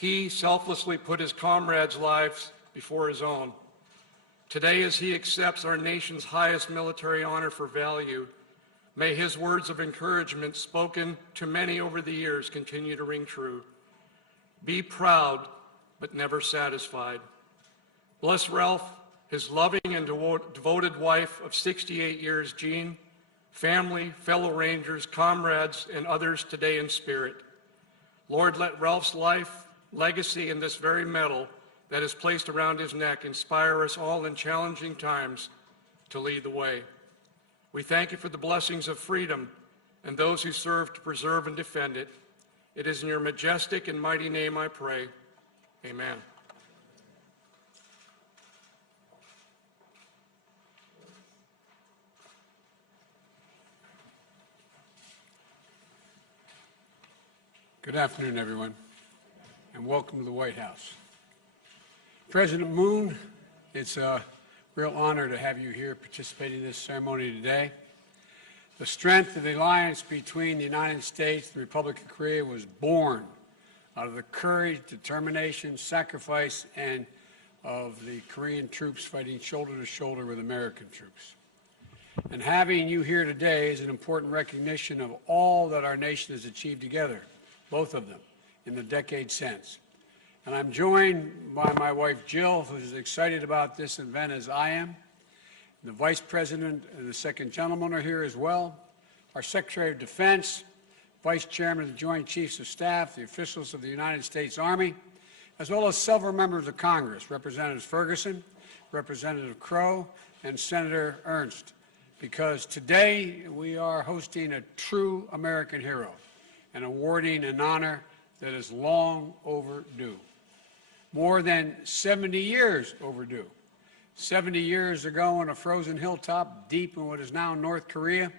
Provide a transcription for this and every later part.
He selflessly put his comrades' lives before his own. Today, as he accepts our nation's highest military honor for value, may his words of encouragement spoken to many over the years continue to ring true. Be proud, but never satisfied. Bless Ralph, his loving and devoted wife of 68 years, Jean, family, fellow Rangers, comrades, and others today in spirit. Lord, let Ralph's life, legacy, and this very medal that is placed around his neck inspire us all in challenging times to lead the way. We thank you for the blessings of freedom and those who serve to preserve and defend it. It is in your majestic and mighty name I pray. Amen. Good afternoon, everyone, and welcome to the White House. President Moon, it's a real honor to have you here participating in this ceremony today. The strength of the alliance between the United States and the Republic of Korea was born out of the courage, determination, sacrifice, and of the Korean troops fighting shoulder to shoulder with American troops. And having you here today is an important recognition of all that our nation has achieved together, both of them, in the decade since. And I'm joined by my wife, Jill, who's as excited about this event as I am. The Vice President and the Second Gentleman are here as well. Our Secretary of Defense, Vice Chairman of the Joint Chiefs of Staff, the officials of the United States Army, as well as several members of Congress, Representative Ferguson, Representative Crow, and Senator Ernst, because today we are hosting a true American hero and awarding an honor that is long overdue. More than 70 years overdue. 70 years ago on a frozen hilltop deep in what is now North Korea,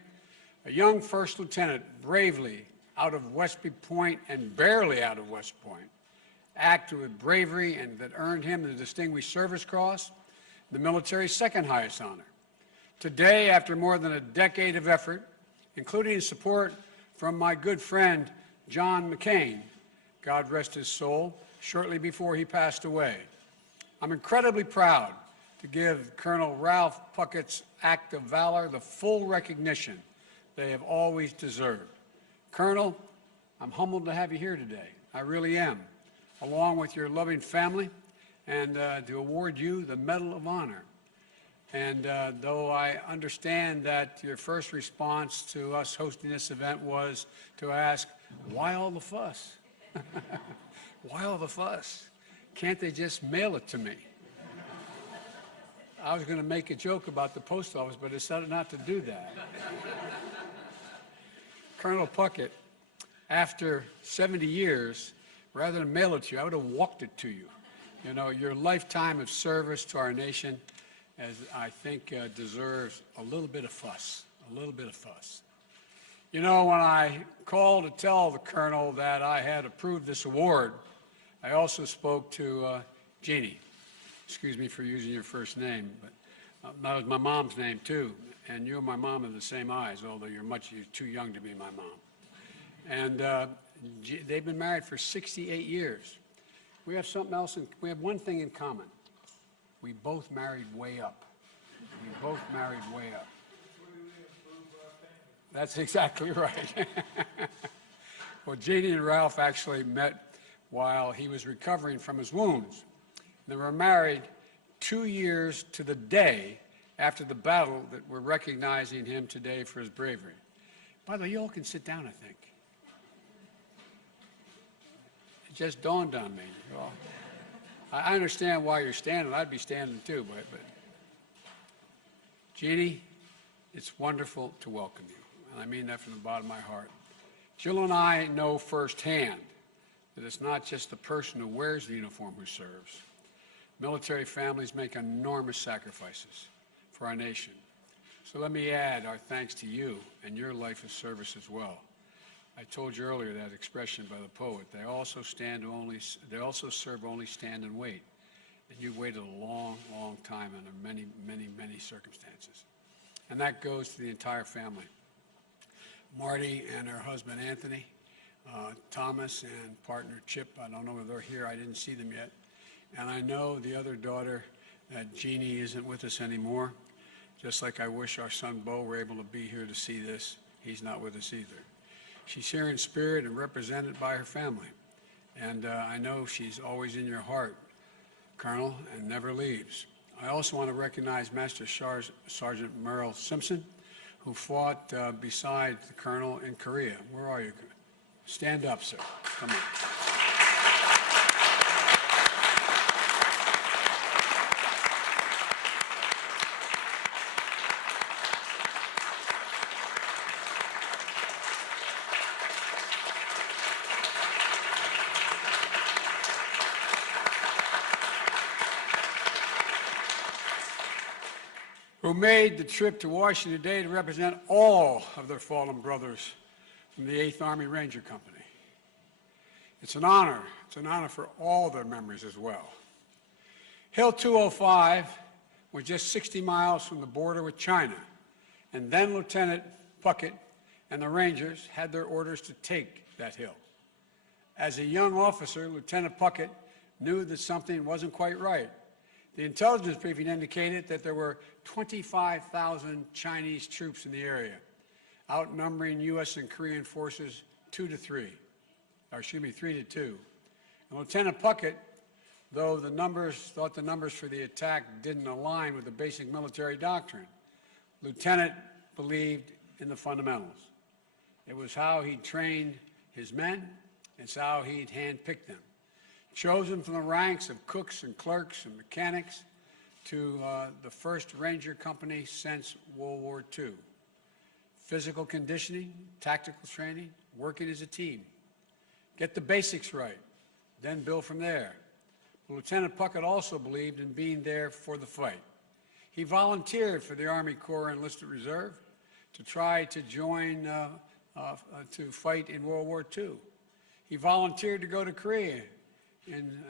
a young first lieutenant bravely out of Westby Point and barely out of West Point acted with bravery and that earned him the Distinguished Service Cross, the military's second highest honor. Today, after more than a decade of effort, including support from my good friend John McCain, God rest his soul, shortly before he passed away, I'm incredibly proud to give Colonel Ralph Puckett's act of valor the full recognition they have always deserved. Colonel, I'm humbled to have you here today. I really am, along with your loving family, and to award you the Medal of Honor. And though I understand that your first response to us hosting this event was to ask, why all the fuss? Why all the fuss? Can't they just mail it to me? I was going to make a joke about the post office, but I decided not to do that. Colonel Puckett, after 70 years, rather than mail it to you, I would have walked it to you. You know, your lifetime of service to our nation, as I think deserves a little bit of fuss, a little bit of fuss. You know, when I called to tell the Colonel that I had approved this award, I also spoke to Jeannie. Excuse me for using your first name, but that was my mom's name too. And you and my mom have the same eyes, although you're too young to be my mom. And they've been married for 68 years. We have something else, we have one thing in common. We both married way up. We both married way up. That's exactly right. Well, Jeannie and Ralph actually met while he was recovering from his wounds. They were married 2 years to the day after the battle that we're recognizing him today for his bravery. By the way, you all can sit down, I think. It just dawned on me. Well, I understand why you're standing. I'd be standing too, but Jeannie, it's wonderful to welcome you. And I mean that from the bottom of my heart. Jill and I know firsthand that it's not just the person who wears the uniform who serves. Military families make enormous sacrifices for our nation. So let me add our thanks to you and your life of service as well. I told you earlier that expression by the poet. They also serve only stand and wait. And you waited a long, long time under many, many, many circumstances. And that goes to the entire family. Marty and her husband Anthony, Thomas and partner Chip. I don't know if they're here. I didn't see them yet. And I know the other daughter, that Jeannie, isn't with us anymore. Just like I wish our son Bo were able to be here to see this. He's not with us either. She's here in spirit and represented by her family. And I know she's always in your heart, Colonel, and never leaves. I also want to recognize Master Sergeant Merle Simpson, who fought beside the Colonel in Korea. Where are you? Stand up, sir. Come on. Who made the trip to Washington today to represent all of their fallen brothers from the 8th Army Ranger Company. It's an honor. It's an honor for all their memories as well. Hill 205 was just 60 miles from the border with China, and then Lieutenant Puckett and the Rangers had their orders to take that hill. As a young officer, Lieutenant Puckett knew that something wasn't quite right. The intelligence briefing indicated that there were 25,000 Chinese troops in the area, outnumbering U.S. and Korean forces 3 to 2. And Lieutenant Puckett, though thought the numbers for the attack didn't align with the basic military doctrine, Lieutenant believed in the fundamentals. It was how he trained his men. It's how he'd handpicked them. Chosen from the ranks of cooks and clerks and mechanics to the first Ranger Company since World War II. Physical conditioning, tactical training, working as a team. Get the basics right, then build from there. But Lieutenant Puckett also believed in being there for the fight. He volunteered for the Army Corps Enlisted Reserve to try to join to fight in World War II. He volunteered to go to Korea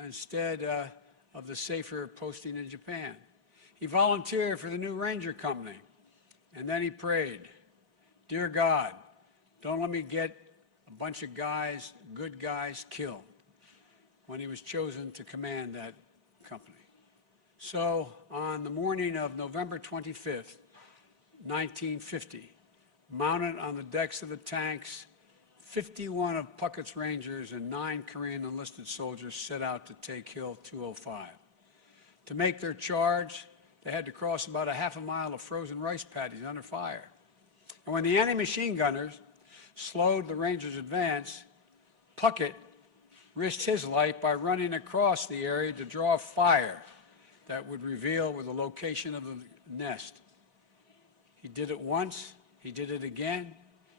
instead of the safer posting in Japan. He volunteered for the new Ranger Company, and then he prayed, "Dear God, don't let me get a bunch of guys, good guys, killed," when he was chosen to command that company. So on the morning of November 25th, 1950, mounted on the decks of the tanks, 51 of Puckett's Rangers and 9 Korean enlisted soldiers set out to take Hill 205. To make their charge, they had to cross about a half a mile of frozen rice paddies under fire. And when the enemy machine gunners slowed the Rangers' advance, Puckett risked his life by running across the area to draw fire that would reveal where the location of the nest. He did it once, he did it again.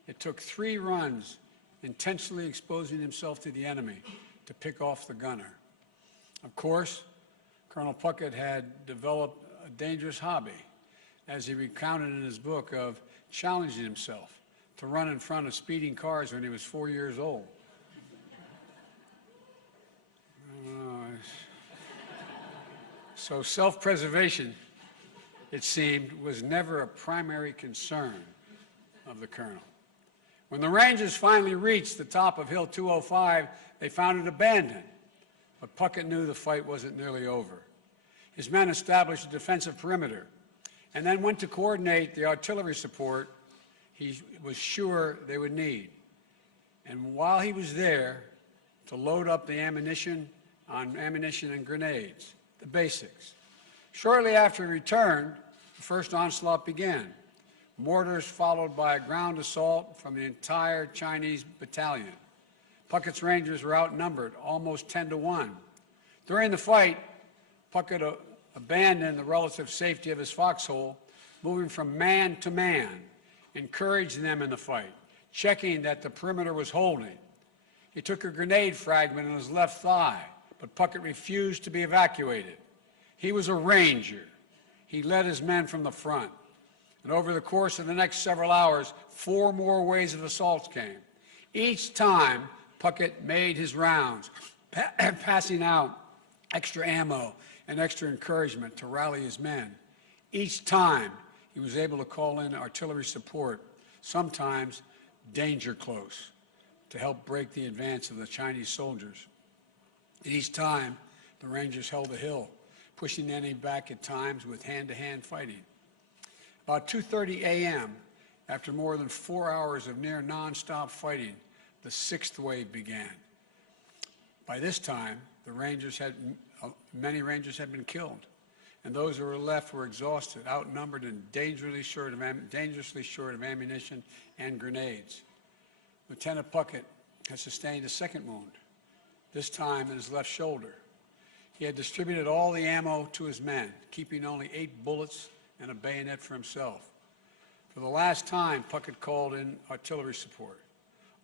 It took 3 runs, intentionally exposing himself to the enemy to pick off the gunner. Of course, Colonel Puckett had developed a dangerous hobby, as he recounted in his book, of challenging himself to run in front of speeding cars when he was 4 years old. So self-preservation, it seemed, was never a primary concern of the colonel. When the Rangers finally reached the top of Hill 205, they found it abandoned. But Puckett knew the fight wasn't nearly over. His men established a defensive perimeter and then went to coordinate the artillery support he was sure they would need. And while he was there, to load up the ammunition and grenades, the basics. Shortly after he returned, the first onslaught began. Mortars followed by a ground assault from the entire Chinese battalion. Puckett's Rangers were outnumbered, almost 10 to 1. During the fight, Puckett abandoned the relative safety of his foxhole, moving from man to man, encouraging them in the fight, checking that the perimeter was holding. He took a grenade fragment in his left thigh, but Puckett refused to be evacuated. He was a Ranger. He led his men from the front. And over the course of the next several hours, 4 more waves of assaults came. Each time, Puckett made his rounds, passing out extra ammo and extra encouragement to rally his men. Each time, he was able to call in artillery support, sometimes danger close. to help break the advance of the Chinese soldiers. Each time, the Rangers held the hill, pushing the enemy back at times with hand-to-hand fighting. About 2:30 a.m., after more than 4 hours of near nonstop fighting, the sixth wave began. By this time, many Rangers had been killed, and those who were left were exhausted, outnumbered, and dangerously short of ammunition and grenades. Lieutenant Puckett had sustained a second wound, this time in his left shoulder. He had distributed all the ammo to his men, keeping only 8 bullets and a bayonet for himself. For the last time, Puckett called in artillery support,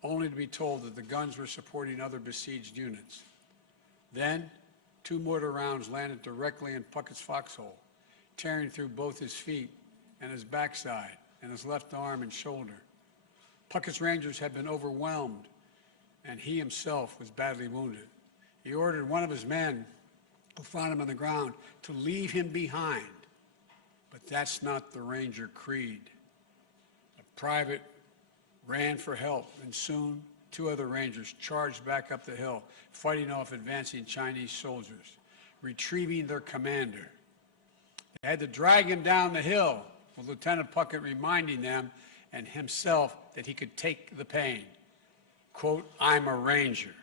only to be told that the guns were supporting other besieged units. Then, 2 mortar rounds landed directly in Puckett's foxhole, tearing through both his feet and his backside and his left arm and shoulder. Puckett's Rangers had been overwhelmed, and he himself was badly wounded. He ordered one of his men, who found him on the ground, to leave him behind. But that's not the Ranger creed. A private ran for help, and soon 2 other Rangers charged back up the hill, fighting off advancing Chinese soldiers, retrieving their commander. They had to drag him down the hill, with Lieutenant Puckett reminding them and himself that he could take the pain. Quote, "I'm a Ranger."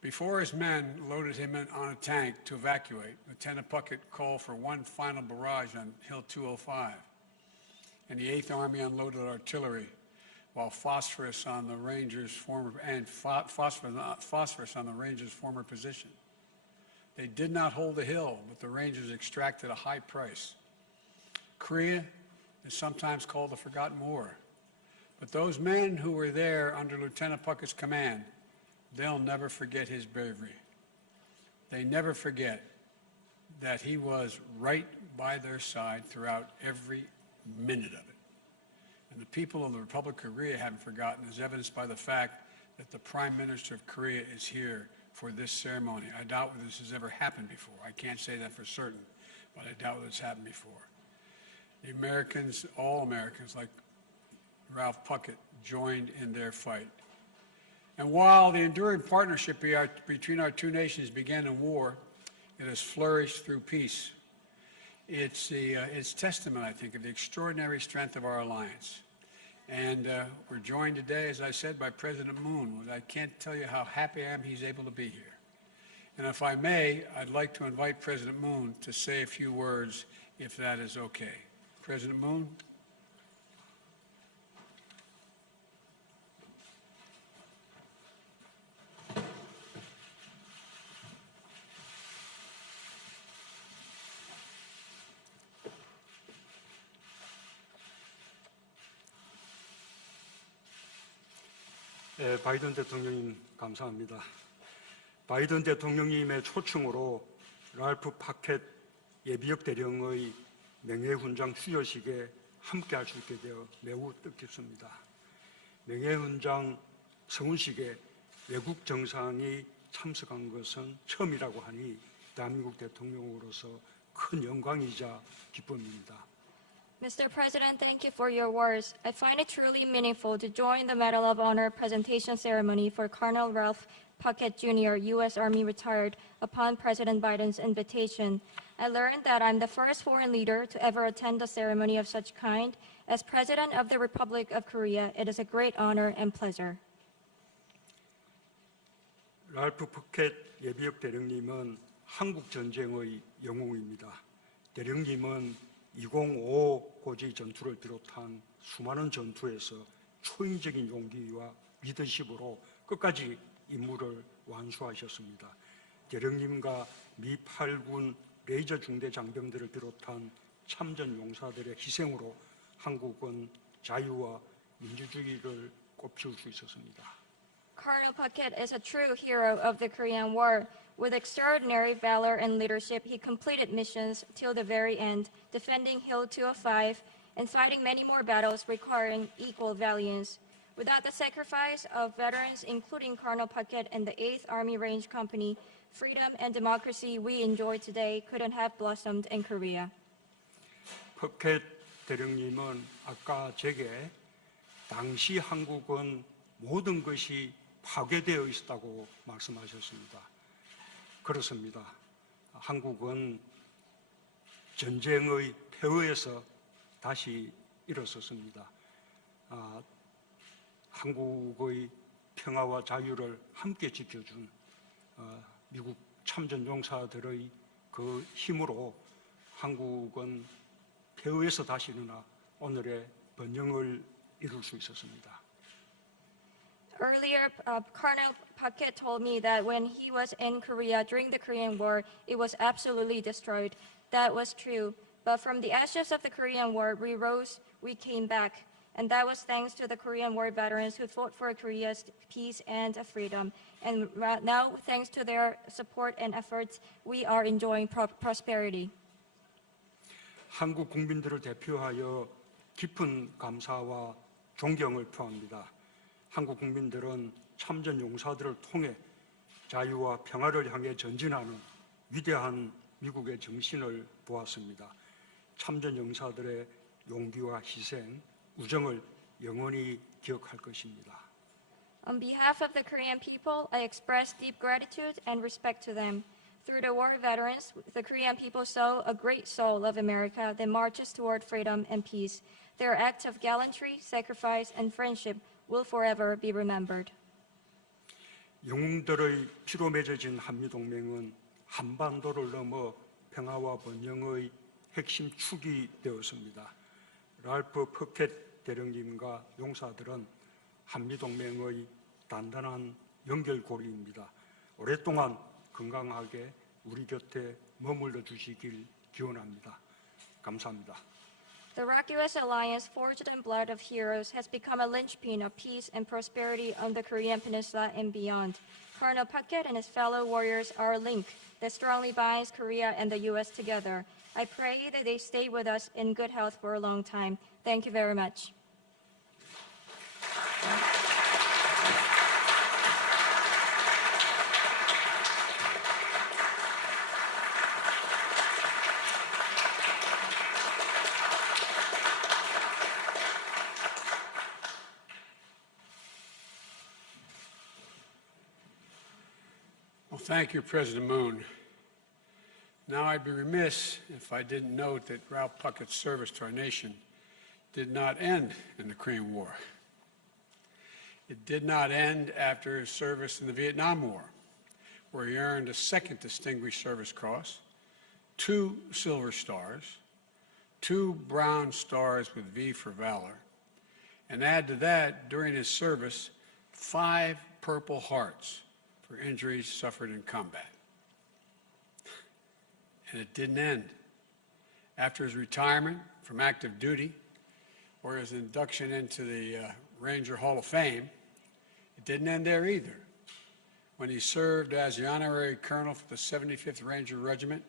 Before his men loaded him on a tank to evacuate, Lieutenant Puckett called for one final barrage on Hill 205, and the 8th Army unloaded artillery, while phosphorus on the Rangers' former position. They did not hold the hill, but the Rangers extracted a high price. Korea is sometimes called the Forgotten War, but those men who were there under Lieutenant Puckett's command, they'll never forget his bravery. They never forget that he was right by their side throughout every minute of it. And the people of the Republic of Korea haven't forgotten, as evidenced by the fact that the Prime Minister of Korea is here for this ceremony. I doubt whether this has ever happened before. I can't say that for certain, but I doubt whether it's happened before. The Americans, all Americans, like Ralph Puckett, joined in their fight. And while the enduring partnership between our 2 nations began in war, it has flourished through peace. It's testament, I think, of the extraordinary strength of our alliance. And we're joined today, as I said, by President Moon. I can't tell you how happy I am he's able to be here. And if I may, I'd like to invite President Moon to say a few words, if that is okay. President Moon. 바이든 대통령님 감사합니다. 바이든 대통령님의 초청으로 랄프 파켓 예비역 대령의 명예훈장 수여식에 함께할 수 있게 되어 매우 뜻깊습니다. 명예훈장 성훈식에 외국 정상이 참석한 것은 처음이라고 하니 대한민국 대통령으로서 큰 영광이자 기쁨입니다. Mr. President, thank you for your words. I find it truly meaningful to join the Medal of Honor presentation ceremony for Colonel Ralph Puckett, Jr., U.S. Army retired, upon President Biden's invitation. I learned that I'm the first foreign leader to ever attend a ceremony of such kind. As President of the Republic of Korea, it is a great honor and pleasure. 랄프 푸켓 예비역 대령님은 한국 전쟁의 영웅입니다. 대령님은 2055 고지 전투를 비롯한 수많은 전투에서 초인적인 용기와 리더십으로 끝까지 임무를 완수하셨습니다. 대령님과 미 8군 레이저 중대 장병들을 비롯한 참전 용사들의 희생으로 한국은 자유와 민주주의를 꽃피울 수 있었습니다. Colonel Puckett is a true hero of the Korean War. With extraordinary valor and leadership, he completed missions till the very end, defending Hill 205 and fighting many more battles requiring equal valiance. Without the sacrifice of veterans, including Colonel Puckett and the 8th Army Range Company, freedom and democracy we enjoy today couldn't have blossomed in Korea. 푸켓 대령님은 아까 제게 당시 한국은 모든 것이 파괴되어 있었다고 말씀하셨습니다. 그렇습니다. 한국은 전쟁의 폐허에서 다시 일어섰습니다. 한국의 평화와 자유를 함께 지켜준 미국 참전 용사들의 그 힘으로 한국은 폐허에서 다시 일어나 오늘의 번영을 이룰 수 있었습니다. Earlier, Colonel Puckett told me that when he was in Korea during the Korean War, it was absolutely destroyed. That was true. But from the ashes of the Korean War, we rose, we came back. And that was thanks to the Korean War veterans who fought for Korea's peace and freedom. And now, thanks to their support and efforts, we are enjoying prosperity. 한국 국민들을 대표하여 깊은 감사와 존경을 표합니다. 한국 국민들은 참전 용사들을 통해 자유와 평화를 향해 전진하는 위대한 미국의 정신을 보았습니다. 참전 용사들의 용기와 희생, 우정을 영원히 기억할 것입니다. On behalf of the Korean people, I express deep gratitude and respect to them. Through the war veterans, the Korean people saw a great soul of America that marches toward freedom and peace. Their acts of gallantry, sacrifice, and friendship will forever be remembered. 영웅들의 피로 맺어진 한미동맹은 한반도를 넘어 평화와 번영의 핵심 축이 되었습니다. 랄프 퍼켓 대령님과 용사들은 한미동맹의 단단한 연결고리입니다. 오랫동안 건강하게 우리 곁에 머물러 주시길 기원합니다. 감사합니다. The Rock-US alliance, forged in blood of heroes, has become a linchpin of peace and prosperity on the Korean Peninsula and beyond. Colonel Puckett and his fellow warriors are a link that strongly binds Korea and the U.S. together. I pray that they stay with us in good health for a long time. Thank you very much. Well, thank you, President Moon. Now, I'd be remiss if I didn't note that Ralph Puckett's service to our nation did not end in the Korean War. It did not end after his service in the Vietnam War, where he earned a second Distinguished Service Cross, 2 Silver Stars, 2 Brown Stars with V for Valor, and add to that, during his service, 5 Purple Hearts for injuries suffered in combat. And it didn't end. After his retirement from active duty, or his induction into the Ranger Hall of Fame, it didn't end there either. When he served as the honorary colonel for the 75th Ranger Regiment,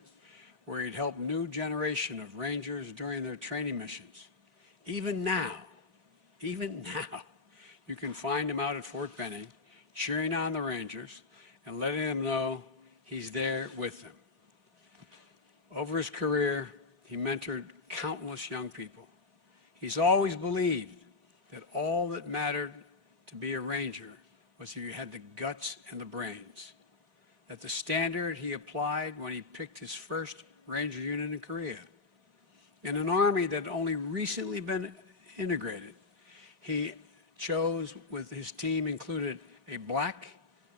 where he'd helped a new generation of Rangers during their training missions. Even now, you can find him out at Fort Benning, cheering on the Rangers and letting them know he's there with them. Over his career, he mentored countless young people. He's always believed that all that mattered to be a Ranger was if you had the guts and the brains. That the standard he applied when he picked his first Ranger unit in Korea. In an army that had only recently been integrated, he chose, with his team included a Black,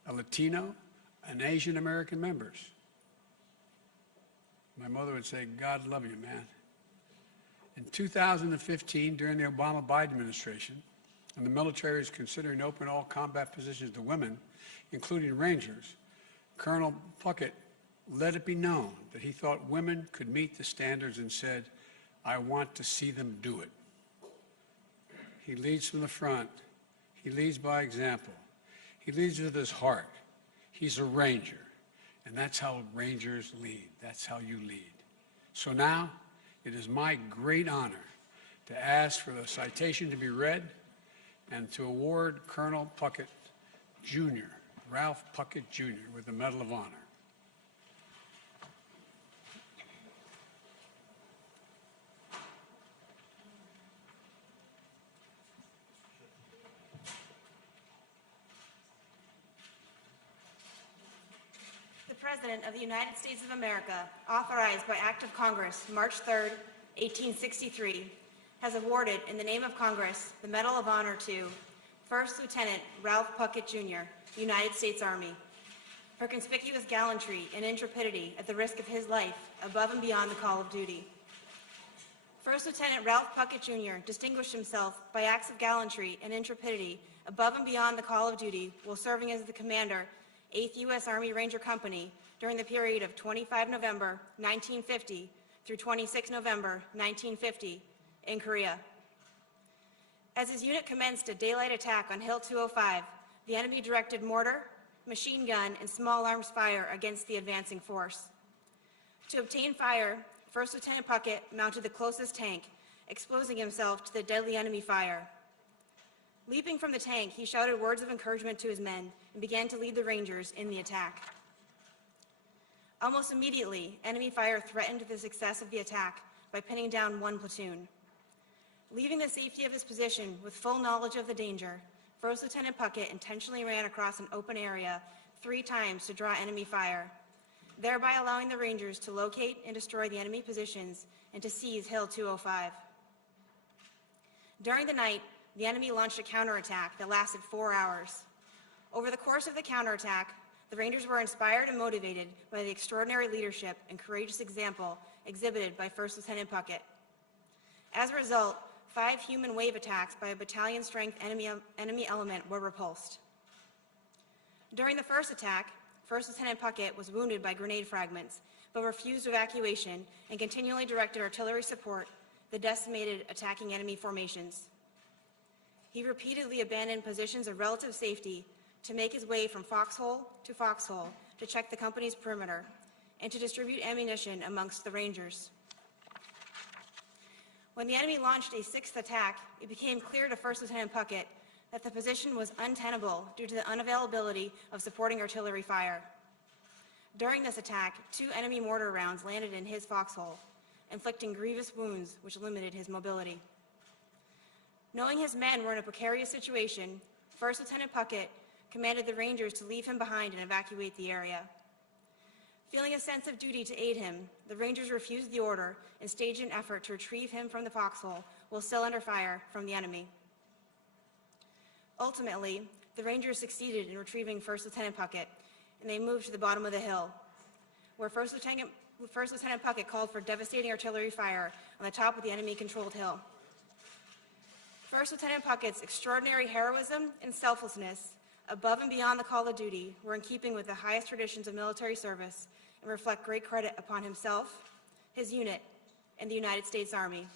a Latino, and Asian American members. My mother would say, God love you, man. In 2015, during the Obama-Biden administration, and the military is considering open all combat positions to women, including Rangers, Colonel Puckett let it be known that he thought women could meet the standards and said, I want to see them do it. He leads from the front. He leads by example. He leads with his heart. He's a Ranger. And that's how Rangers lead. That's how you lead. So now, it is my great honor to ask for the citation to be read and to award Colonel Puckett, Jr., Ralph Puckett, Jr., with the Medal of Honor. President of the United States of America, authorized by Act of Congress, March 3, 1863, has awarded, in the name of Congress, the Medal of Honor to First Lieutenant Ralph Puckett, Jr., United States Army, for conspicuous gallantry and intrepidity at the risk of his life above and beyond the call of duty. First Lieutenant Ralph Puckett, Jr. distinguished himself by acts of gallantry and intrepidity above and beyond the call of duty while serving as the commander, 8th U.S. Army Ranger Company during the period of 25 November 1950 through 26 November 1950 in Korea. As his unit commenced a daylight attack on Hill 205, the enemy directed mortar, machine gun, and small arms fire against the advancing force. To obtain fire, First Lieutenant Puckett mounted the closest tank, exposing himself to the deadly enemy fire. Leaping from the tank, he shouted words of encouragement to his men and began to lead the Rangers in the attack. Almost immediately, enemy fire threatened the success of the attack by pinning down one platoon. Leaving the safety of his position with full knowledge of the danger, First Lieutenant Puckett intentionally ran across an open area 3 times to draw enemy fire, thereby allowing the Rangers to locate and destroy the enemy positions and to seize Hill 205. During the night, the enemy launched a counterattack that lasted 4 hours. Over the course of the counterattack, the Rangers were inspired and motivated by the extraordinary leadership and courageous example exhibited by First Lieutenant Puckett. As a result, 5 human wave attacks by a battalion-strength enemy element were repulsed. During the first attack, First Lieutenant Puckett was wounded by grenade fragments, but refused evacuation and continually directed artillery support the decimated attacking enemy formations. He repeatedly abandoned positions of relative safety to make his way from foxhole to check the company's perimeter and to distribute ammunition amongst the Rangers. When the enemy launched a 6th attack, it became clear to First Lieutenant Puckett that the position was untenable due to the unavailability of supporting artillery fire. During this attack, 2 enemy mortar rounds landed in his foxhole, inflicting grievous wounds which limited his mobility. Knowing his men were in a precarious situation, First Lieutenant Puckett commanded the Rangers to leave him behind and evacuate the area. Feeling a sense of duty to aid him, the Rangers refused the order and staged an effort to retrieve him from the foxhole while still under fire from the enemy. Ultimately, the Rangers succeeded in retrieving First Lieutenant Puckett, and they moved to the bottom of the hill, where First Lieutenant Puckett called for devastating artillery fire on the top of the enemy-controlled hill. First Lieutenant Puckett's extraordinary heroism and selflessness, above and beyond the call of duty, were in keeping with the highest traditions of military service and reflect great credit upon himself, his unit, and the United States Army.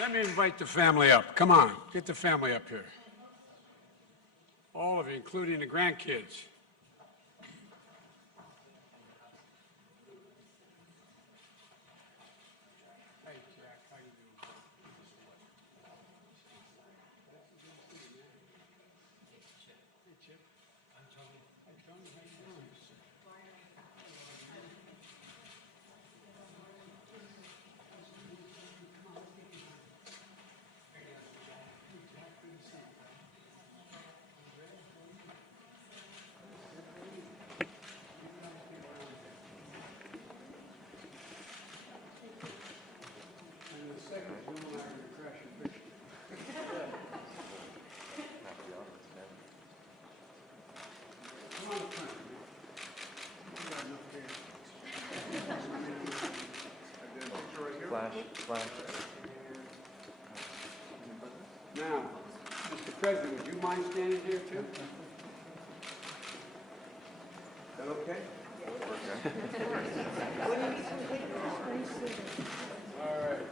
Let me invite the family up. Come on, get the family up here. All of you, including the grandkids. Hey, Jack, how you doing? Hey, Chip. I'm Tony. Hey, Tony, how you doing? Flash. Now, Mr. President, would you mind standing here too? Is that okay? All right.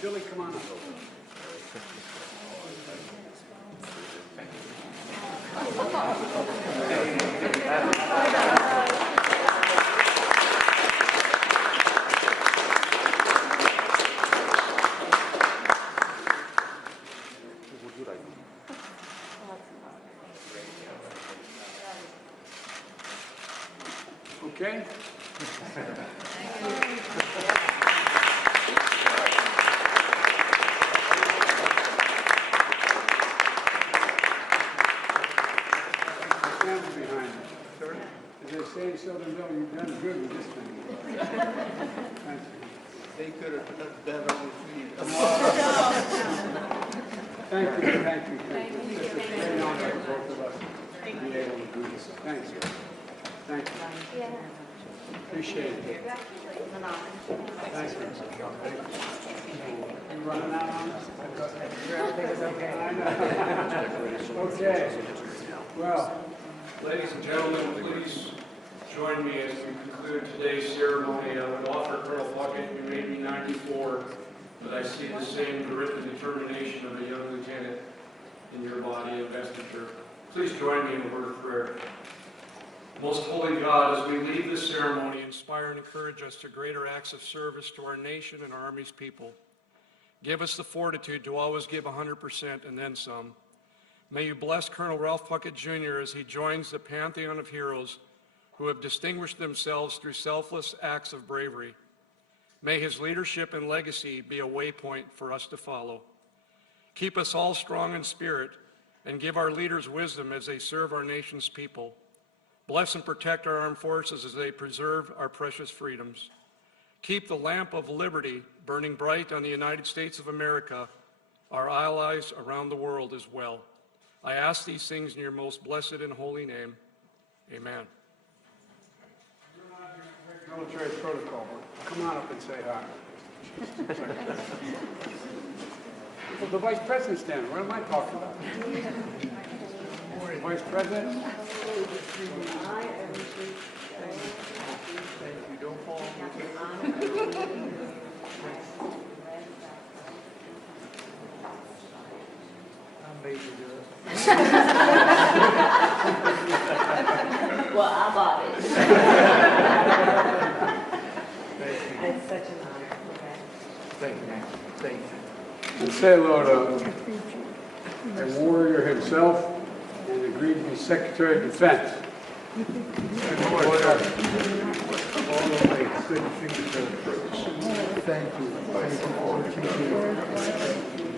Billy, come on up. Okay? Stand behind you. Sir? As they say in Southern Belle, you've done good with this thing. Thank you. They could have done better with me. Thank you. It's a great honor for both of us to be able to do this. Thank you. Thank you. Appreciate it. Thank you. You running out on us? Everything is okay. I know. Okay. Well, Ladies and gentlemen, please join me as we conclude today's ceremony. I would offer Colonel Puckett, you may be 94, but I see the same grit and determination of a young lieutenant in your body investiture. Please join me in a word of prayer. Most holy God, as we leave this ceremony, inspire and encourage us to greater acts of service to our nation and our Army's people. Give us the fortitude to always give 100% and then some. May you bless Colonel Ralph Puckett, Jr. as he joins the pantheon of heroes who have distinguished themselves through selfless acts of bravery. May his leadership and legacy be a waypoint for us to follow. Keep us all strong in spirit and give our leaders wisdom as they serve our nation's people. Bless and protect our armed forces as they preserve our precious freedoms. Keep the lamp of liberty burning bright on the United States of America, our allies around the world as well. I ask these things in your most blessed and holy name. Amen. military protocol. Come on up and say hi. Well, the Vice President's standing. What am I talking about? Vice President? You don't fall. I made you do it. Well, I bought it. Thank you. It's such an honor. Okay. Thank you. Thank you. And say hello to a warrior himself and agreed to be Secretary of Defense. Thank you. Always continue to do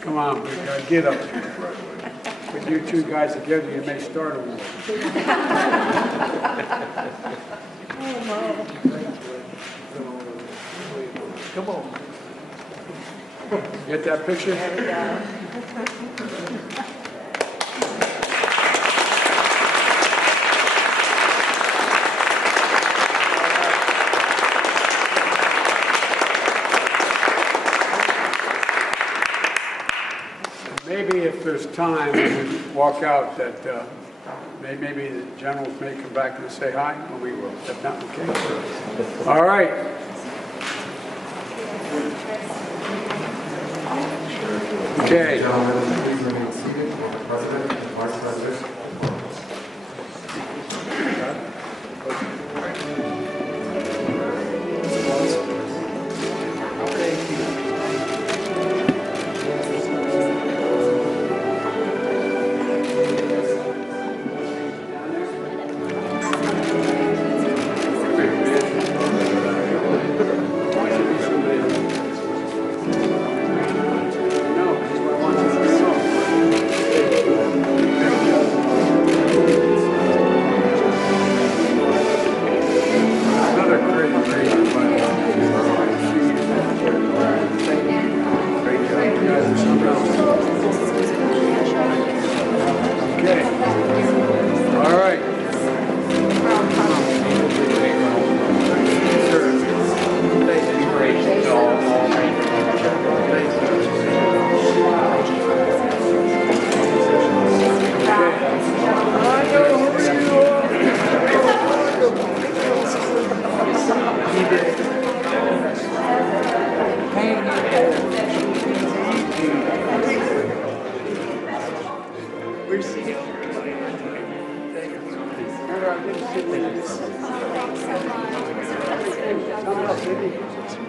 Come on, big guy, get up. Put you two guys together, you may start a war. Come on. Get that picture? Maybe if there's time, we can walk out that maybe the generals may come back and say hi, or we will. If not, okay. All right. Okay. Gentlemen, please remain seated for the President and Vice President. We'll see you. Thank you. Remember, I'm going to sit with you. Come up, baby.